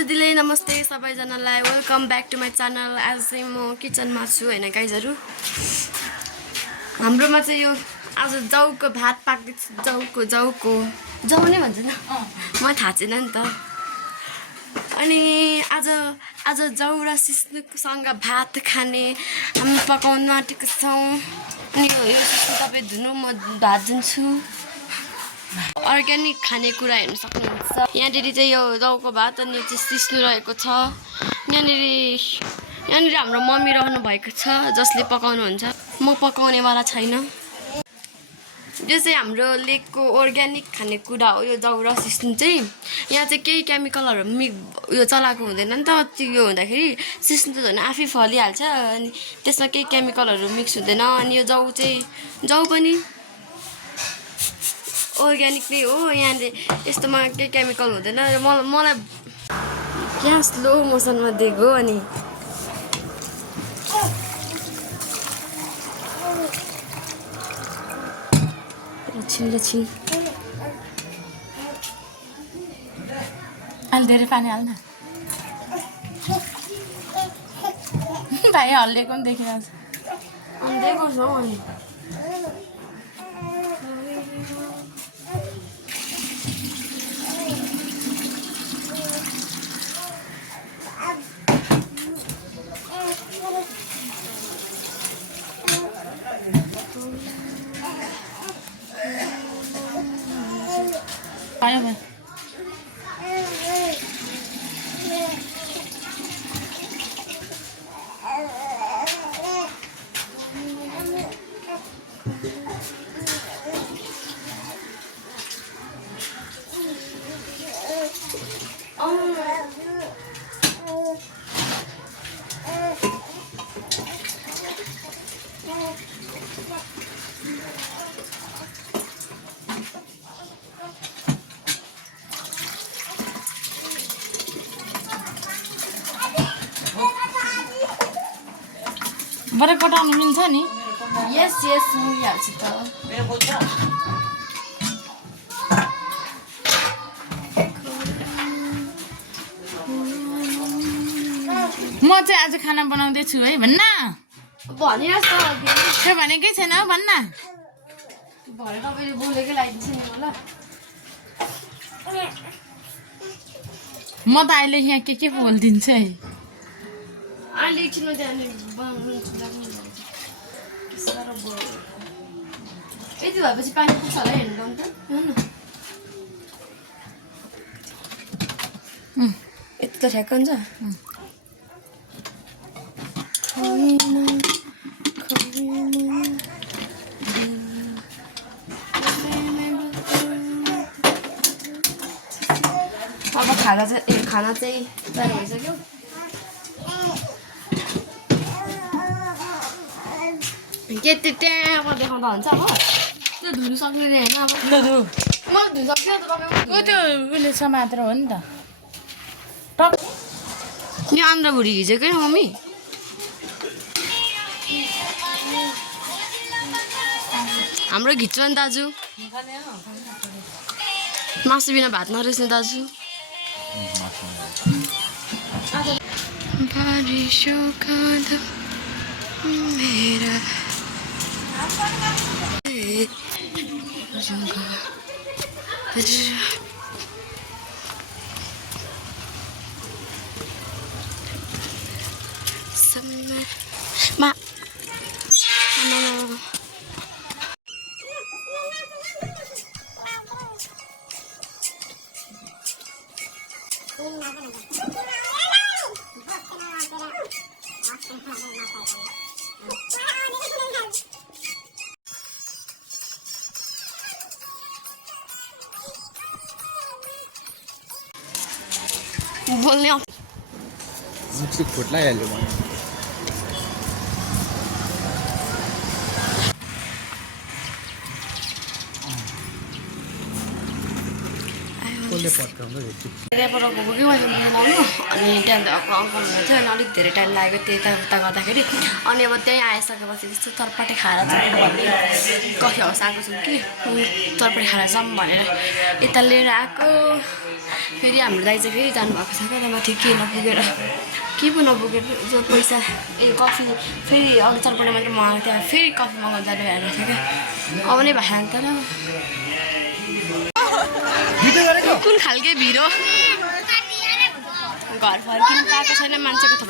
दिदी नमस्ते सबैजनालाई welcome back to my channel. आज चाहिँ म किचनमा छु हैन गाइजहरु। हाम्रोमा चाहिँ यो आज जाउको भात पाक्दैछ। जाउको जाउ नै भन्छ न, म थाहा छैन नि त। अनि आज जाउ र सिस्नुसँग भात खाने हामी पकाउन आँटेको छौँ। अनि यो सिस्नु तपाईँ धुनु, म भात धुन्छु। अर्ग्यानिक खानेकुरा हेर्न सक्नुहुन्छ। यहाँनिर चाहिँ यो जाउको भात अनि यो चाहिँ सिस्नु रहेको छ। यहाँनिर हाम्रो मम्मी रहनु भएको छ जसले पकाउनुहुन्छ। म पकाउनेवाला छैन। यो चाहिँ हाम्रो लेकको अर्ग्यानिक खानेकुरा हो यो जाउ र सिस्नु चाहिँ। यहाँ चाहिँ केही केमिकलहरू यो चलाएको हुँदैन नि त। यो हुँदाखेरि सिस्नु त झन् आफै फलिहाल्छ। अनि त्यसमा केही केमिकलहरू मिक्स हुँदैन। अनि यो जाउ पनि अर्ग्यानिक नै हो। यहाँले यस्तोमा केही केमिकल हुँदैन। मलाई क्या स्लो मोसनमा दिएको अनि छिन अलि धेरै पानी हाल्न भाइ हल्लेको पनि देखिरहेको छ। दिएको छ अनि आयो भाइ बरे कटाउनु मिल्छ नि। यस मिलिहाल्छ त। म चाहिँ आज खाना बनाउँदैछु है भन्न भनिरहेको छ त्यो भनेकै छैन भन्न। भरे तपाईँले बोलेकै लगाइदिन्छ नि मलाई। म त अहिले यहाँ के बोलिदिन्छु है। अहिले एकछिनमा त्यहाँनिर यति भएपछि पानी पुग्छ होला हेर्नु त यति त ठ्याक्क हुन्छ। अब खाना चाहिँ तयार भइसक्यो। के त्यहाँ देखाउँदा हुन्छ अब त्यो धुनु सक्ने होइन। अब म धुन सक्छु त तपाईँ त्यो उहिले मात्र हो नि त। यहाँ आन्द्रा भुँडी हिजेकै मम्मी। हाम्रो घिच्छ नि दाजु। मासु बिना भात नरहेछ दाजु। मेरा बोल्ने मुख फुट्लाइहाल्यो मलाई। I कसले पत्काउँदै भेट्छु त्यहाँबाट गएको कि मैले बोलाउनु अनि त्यहाँ गएको अङ्कल हुनुहुन्थ्यो अनि अलिक धेरै टाइम लाग्यो त्यता गर्दाखेरि अनि अब त्यहीँ आइसकेपछि त्यस्तो चटपटे खाएर जाउँ भन्ने कफी हाउस आएको छौँ कि चटपटे खाएर जाउँ भनेर यता लिएर आएको फेरि हाम्रो दाइ चाहिँ फेरि जानुभएको छ क्या त माथि के नपुगेर के पो नपुगेर जो पैसा कफी फेरि अघि चटपटे मात्रै मगाएको त्यहाँ फेरि कफी मगाउनु जानु भइरहेको थियो क्या आउने भएन त र कुन खालके भिड हो घर फर्किनु पाएको छैन मान्छेको थोरै